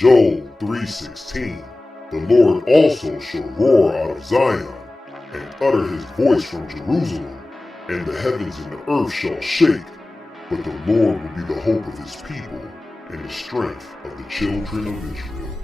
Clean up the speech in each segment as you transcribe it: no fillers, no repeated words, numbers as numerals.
Joel 3:16, the Lord also shall roar out of Zion, and utter his voice from Jerusalem, and the heavens and the earth shall shake, but the Lord will be the hope of his people, and the strength of the children of Israel.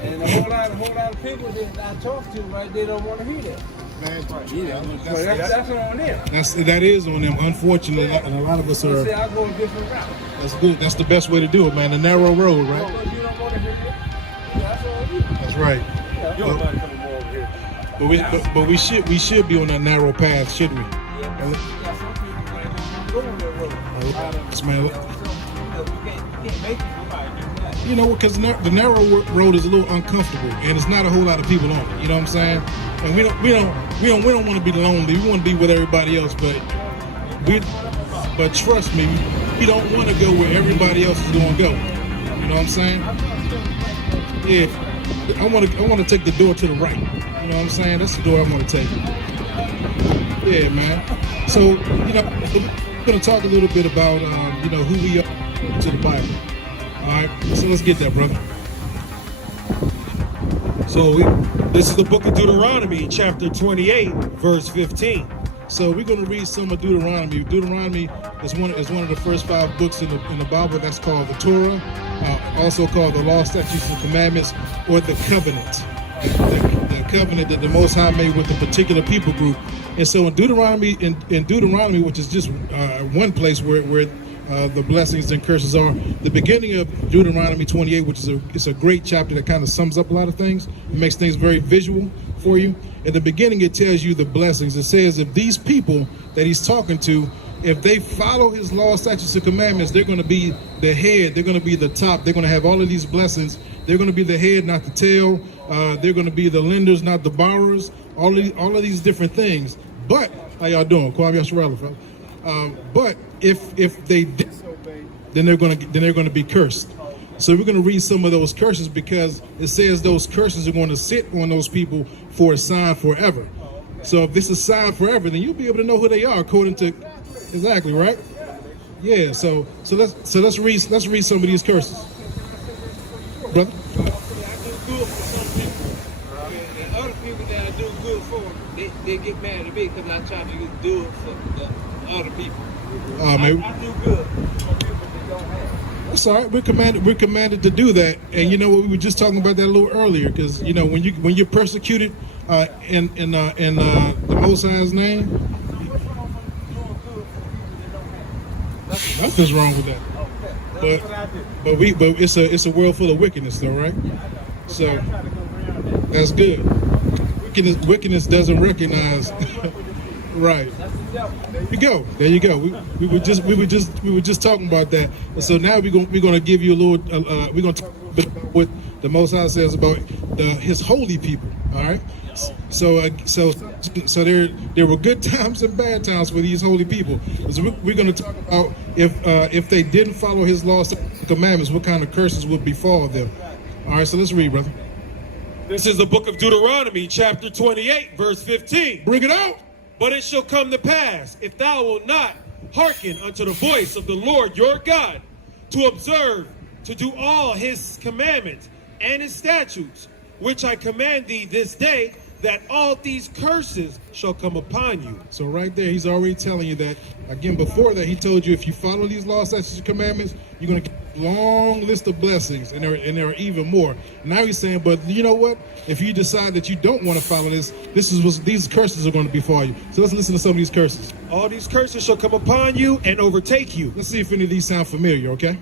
And a whole lot of people that I talk to, right, they don't want to hear that. That's on them. That is on them, unfortunately, and a lot of us are. I go a different route. That's good. That's the best way to do it, man. The narrow road, right? Well, you don't want to hear it. That's on you. That's right. You don't want to come more over here. But we should be on that narrow path, shouldn't we? Yeah, some people go on that road. Yes, man. You can't make it. You know, because the narrow road is a little uncomfortable, and it's not a whole lot of people on it. You know what I'm saying? And we don't want to be lonely. We want to be with everybody else, but trust me, we don't want to go where everybody else is going to go. You know what I'm saying? Yeah, I want to take the door to the right. You know what I'm saying? That's the door I want to take. Yeah, man. So we're gonna talk a little bit about who we are to the Bible. All right, so let's get that, brother. So this is the book of Deuteronomy, chapter 28, verse 15. So we're going to read some of Deuteronomy. Deuteronomy is one of the first 5 books in the Bible. That's called the Torah, also called the Law, Statutes, and Commandments, or the Covenant. The covenant that the Most High made with a particular people group. And so in Deuteronomy, which is just one place where the blessings and curses are, the beginning of Deuteronomy 28, which is a great chapter that kind of sums up a lot of things. It makes things very visual for you. At the beginning, it tells you the blessings. It says if these people that he's talking to, if they follow his law, statutes, and commandments, they're going to be the head. They're going to be the top. They're going to have all of these blessings. They're going to be the head, not the tail. They're going to be the lenders, not the borrowers. All of these different things. But how y'all doing? Kwame Yasharella, but if they disobey, then they're going to be cursed. So we're going to read some of those curses because it says those curses are going to sit on those people for a sign forever. So if this is a sign forever, then you'll be able to know who they are according to exactly, right? Yeah. So let's read some of these curses, brother. I do good for some people, and other people that I do good for, they get mad at me because I try to do it for the other people. Maybe. I do good for people that don't have. That's all right. We're commanded to do that, and you know what? We were just talking about that a little earlier, because you know when you're persecuted in the Most High's name, nothing's wrong with that. But it's a world full of wickedness, though, right? So that's good. Wickedness doesn't recognize. Right. There you go. We were just talking about that. And so now we're gonna give you a little. We're gonna talk a bit about what the Most High says about His holy people. All right. So there were good times and bad times for these holy people. So we're gonna talk about if they didn't follow His laws and commandments, what kind of curses would befall them. All right. So let's read, brother. This is the book of Deuteronomy, chapter 28, verse 15. Bring it out. But it shall come to pass, if thou wilt not hearken unto the voice of the Lord your God, to observe, to do all his commandments and his statutes, which I command thee this day, that all these curses shall come upon you. So right there, he's already telling you that. Again, before that, he told you if you follow these laws, statutes, and commandments, you're going to get a long list of blessings, and there are even more. Now he's saying, but you know what? If you decide that you don't want to follow this is what these curses are going to befall you. So let's listen to some of these curses. All these curses shall come upon you and overtake you. Let's see if any of these sound familiar, okay?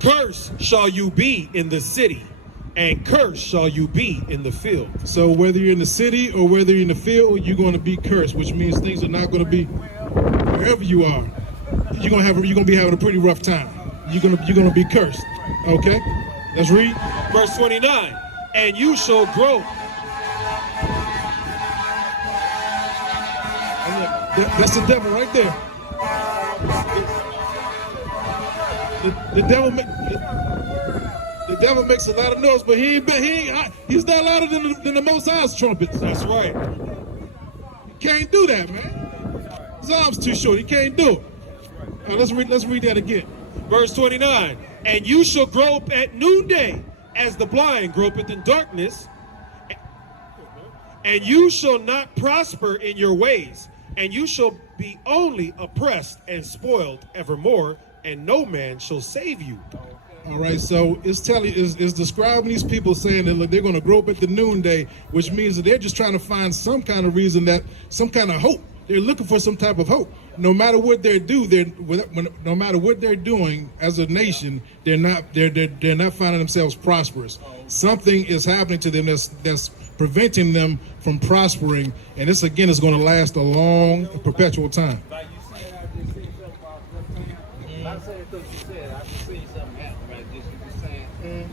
Curse shall you be in the city, and curse shall you be in the field. So whether you're in the city or whether you're in the field, you're going to be cursed, which means things are not going to be wherever you are. You're going to be having a pretty rough time. You're going to be cursed. Okay? Let's read. Verse 29. And you shall grow. That's the devil right there. The devil. The devil makes a lot of noise, but he's not louder than the Most High's trumpets. That's right. He can't do that, man. His arm's too short. He can't do it. All right, let's read that again. Verse 29. And you shall grope at noonday, as the blind gropeth in darkness, and you shall not prosper in your ways, and you shall be only oppressed and spoiled evermore, and no man shall save you. All right, so it's describing these people saying that look, they're going to grope at the noonday, which means that they're just trying to find some kind of reason, some kind of hope. They're looking for some type of hope. No matter what no matter what they're doing as a nation, they're not finding themselves prosperous. Something is happening to them that's preventing them from prospering, and this again is going to last a long, perpetual time. Like you said, I just seen something about that. I said what you said. I just seen something happen right this. You were saying,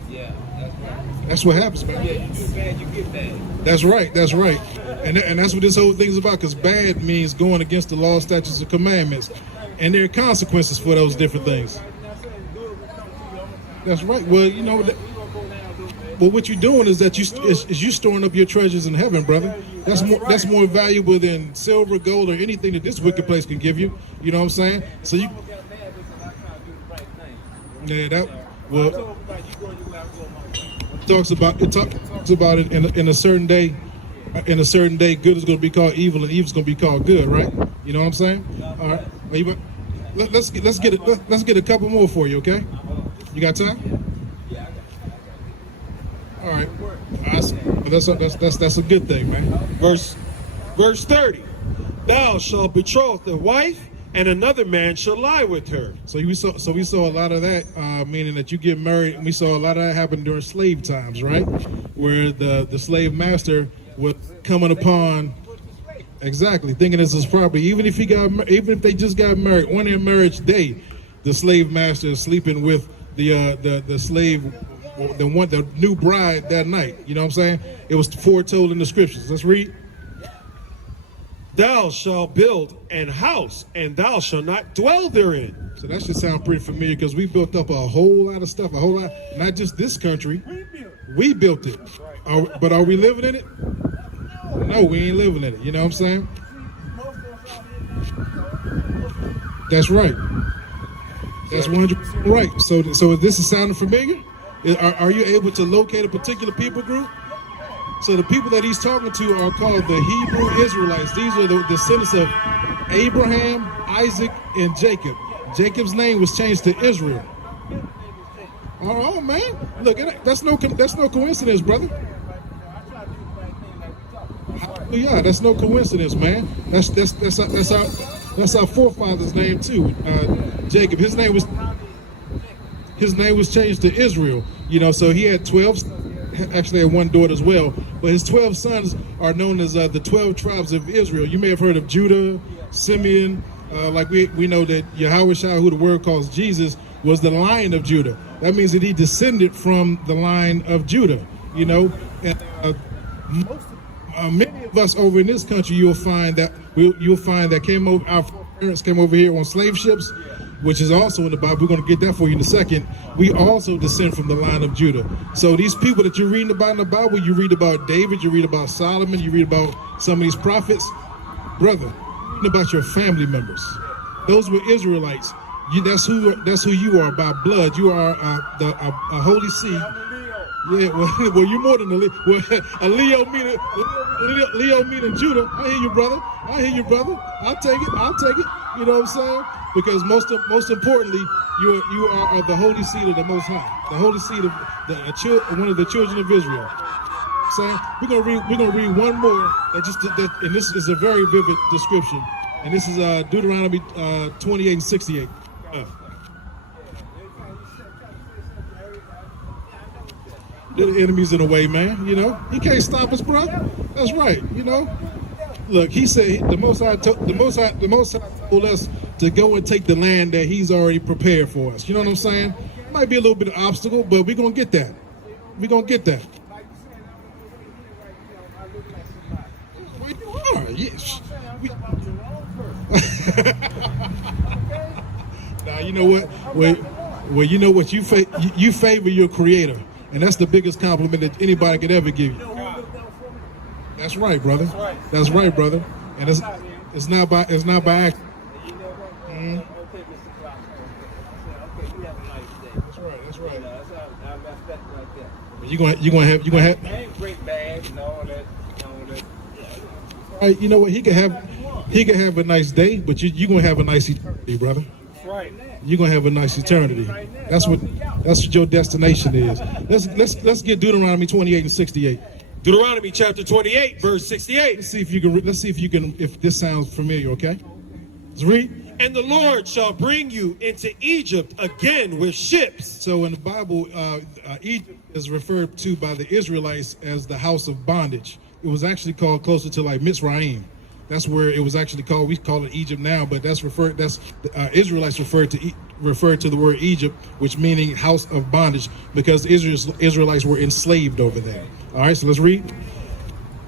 yeah, that's right. That's what happens, man. Yeah, you do bad, you get bad. That's right. That's right. And that's what this whole thing is about. Because bad means going against the law, statutes, and commandments, and there are consequences for those different things. That's right. Well, you know. But what you're doing is that you storing up your treasures in heaven, brother. That's more valuable than silver, gold, or anything that this wicked place can give you. You know what I'm saying? So you. Yeah, that well. Talks about it in a certain day. In a certain day, good is going to be called evil, and evil is going to be called good, right? You know what I'm saying? All right. Let's get a couple more for you, okay? You got time? All right, that's a good thing, man. Verse 30. Thou shalt betroth a wife, and another man shall lie with her. So we saw a lot of that, meaning that you get married. And we saw a lot of that happen during slave times, right? Where the slave master was coming upon, exactly, thinking this is property. Even if they just got married on their marriage day, the slave master is sleeping with the slave. The new bride that night. You know what I'm saying? It was foretold in the scriptures. Let's read. Thou shalt build an house, and thou shalt not dwell therein. So that should sound pretty familiar because we built up a whole lot of stuff, not just this country. We built it. But are we living in it? No, we ain't living in it. You know what I'm saying? That's right. That's 100% right. So this is sounding familiar? Are you able to locate a particular people group? So the people that he's talking to are called the Hebrew Israelites. These are the descendants of Abraham, Isaac, and Jacob. Jacob's name was changed to Israel. Oh man, look, that's no coincidence, brother. Yeah, that's no coincidence, man. That's our forefather's name too. Jacob. His name was changed to Israel. You know, so he had 12. Actually, had one daughter as well. But his 12 sons are known as the 12 tribes of Israel. You may have heard of Judah, Simeon. Like we know that Yahawashi, who the word calls Jesus, was the Lion of Judah. That means that he descended from the line of Judah. You know, and many of us over in this country, you'll find that came over. Our parents came over here on slave ships, which is also in the Bible. We're going to get that for you in a second. We also descend from the line of Judah. So these people that you're reading about in the Bible, you read about David, you read about Solomon, you read about some of these prophets. Brother, you're reading about your family members. Those were Israelites. That's who you are by blood. You are a holy seed. Yeah, well, you're more than a Leo. Well, a Leo meaning Judah. I hear you, brother. I'll take it. You know what I'm saying? Because most importantly, you are the holy seed of the Most High, the holy seed of one of the children of Israel. Saying we're gonna read one more and this is a very vivid description, and this is Deuteronomy 28 and 68. The enemy's in the way, man. You know he can't stop us, bro. That's right. You know. Look, he said the Most High told us to go and take the land that He's already prepared for us. You know what I'm saying? Might be a little bit of obstacle, but we're gonna get that. We're gonna get that. Well, you are, yes. Now you know what? Wait. Well, you know what? You favor your creator, and that's the biggest compliment that anybody could ever give you. That's right, brother. That's right, brother. And it's not by accident. You know what? Okay, Mr. Clark. Okay, you have a nice day. That's right. That's right. That's how I respect it right there. You gonna have. I ain't great bag and all that. Right, you know what? He could have a nice day, but you gonna have a nice eternity, brother. That's right. You're gonna have a nice eternity. That's what your destination is. Let's get Deuteronomy 28 and 68. Deuteronomy chapter 28, verse 68. Let's see if you can. If this sounds familiar, okay? Let's read. And the Lord shall bring you into Egypt again with ships. So in the Bible, Egypt is referred to by the Israelites as the house of bondage. It was actually called closer to like Mitzrayim. That's where it was actually called. We call it Egypt now, but Israelites referred to the word Egypt, which meaning house of bondage, because Israelites were enslaved over there. All right, so let's read.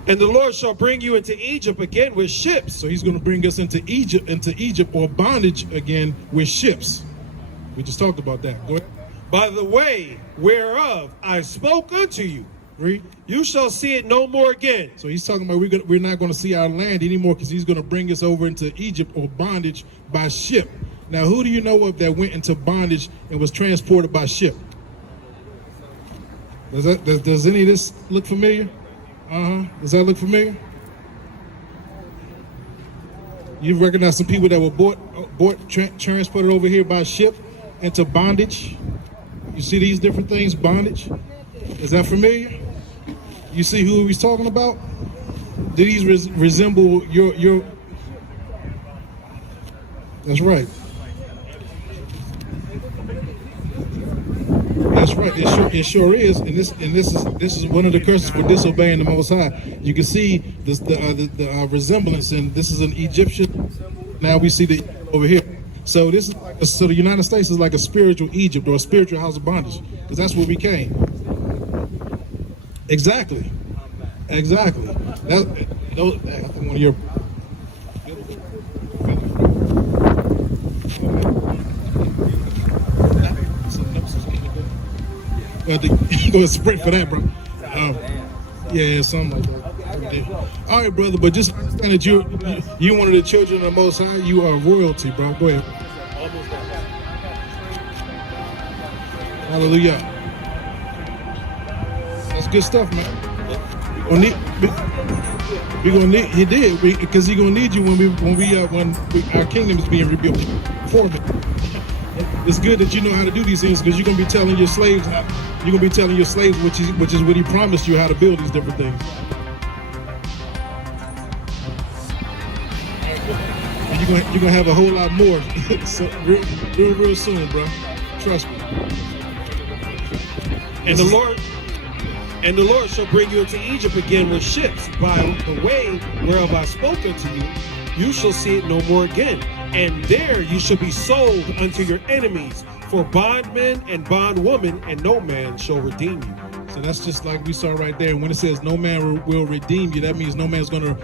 And the Lord shall bring you into Egypt again with ships. So he's going to bring us into Egypt or bondage again with ships. We just talked about that. Go ahead. By the way whereof I spoke unto you. Read. You shall see it no more again. So he's talking about we're not going to see our land anymore, because he's going to bring us over into Egypt or bondage by ship. Now, who do you know of that went into bondage and was transported by ship? Does any of this look familiar? Does that look familiar? You recognize some people that were transported over here by ship into bondage? You see these different things, bondage? Is that familiar? You see who he's talking about? Do these resemble your? That's right. That's right. It sure is. And this is one of the curses for disobeying the Most High. You can see the resemblance, and this is an Egyptian. Now we see the over here. So the United States is like a spiritual Egypt or a spiritual house of bondage, because that's where we came. Exactly. I think one of your. Go ahead, sprint for that, bro. Yeah, something like that. All right, brother, but just understand that you're one of the children of the Most High. You are royalty, bro. Go ahead. Hallelujah. That's good stuff, man. He did, because he's gonna need you when our kingdom is being rebuilt for me. It's good that you know how to do these things, because you're gonna be telling your slaves which is what he promised you, how to build these different things. And you're gonna have a whole lot more so, real soon, bro. Trust me. And the Lord shall bring you into Egypt again with ships. By the way whereof I spoke unto you, you shall see it no more again. And there you shall be sold unto your enemies for bondmen and bondwomen, and no man shall redeem you. So that's just like we saw right there. When it says no man will redeem you, that means no man's going to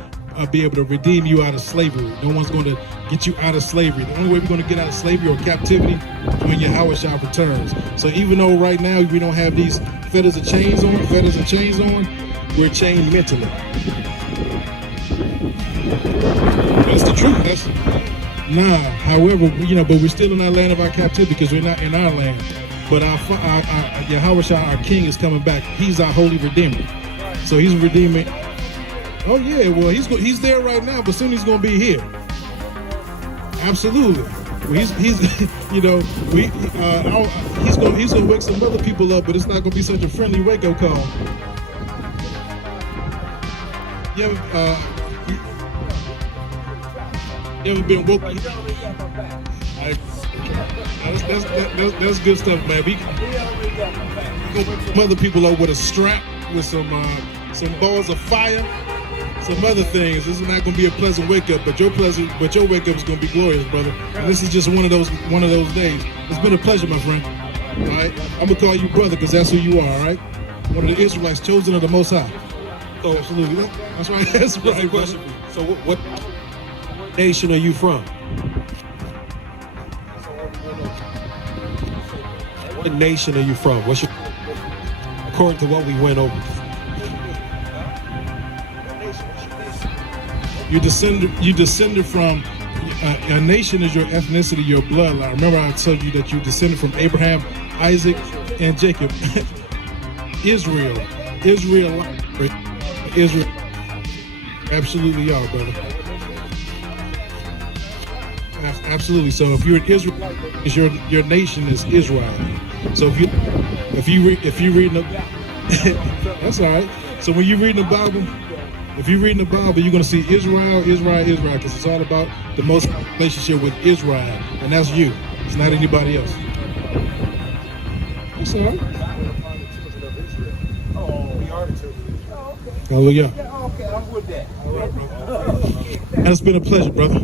be able to redeem you out of slavery. No one's going to get you out of slavery. The only way we're going to get out of slavery or captivity is when yahawah returns. So even though right now we don't have these fetters and chains on, we're chained mentally. That's the truth. However, but we're still in our land of our captivity, because we're not in our land. But our Yahweh, our King, is coming back. He's our holy redeemer. So he's redeeming. Oh yeah, well he's there right now, but soon he's gonna be here. Absolutely. Well, he's gonna wake some other people up, but it's not gonna be such a friendly wake-up call. You ever been woke? That's good stuff, man. We can mother people up with a strap, with some balls of fire, some other things. This is not going to be a pleasant wake up, but your wake up is going to be glorious, brother. And this is just one of those days. It's been a pleasure, my friend. All right, I'm gonna call you brother, because that's who you are. All right, one of the Israelites, chosen of the Most High. So absolutely, that's right. That's right, brother. So what nation are you from? What nation are you from? What's your, according to what we went over? You descended from a nation is your ethnicity, your bloodline. Remember, I told you that you descended from Abraham, Isaac, and Jacob. Israel. Absolutely, are, brother. Absolutely. So if you're an Israelite, your nation is Israel. So if you reading the that's all right. So when you reading the Bible, if you're reading the Bible, you're going to see Israel, because it's all about the most relationship with Israel, and that's you. It's not anybody else. That's all right. Hallelujah. Okay, I'm with that. And it's been a pleasure, brother.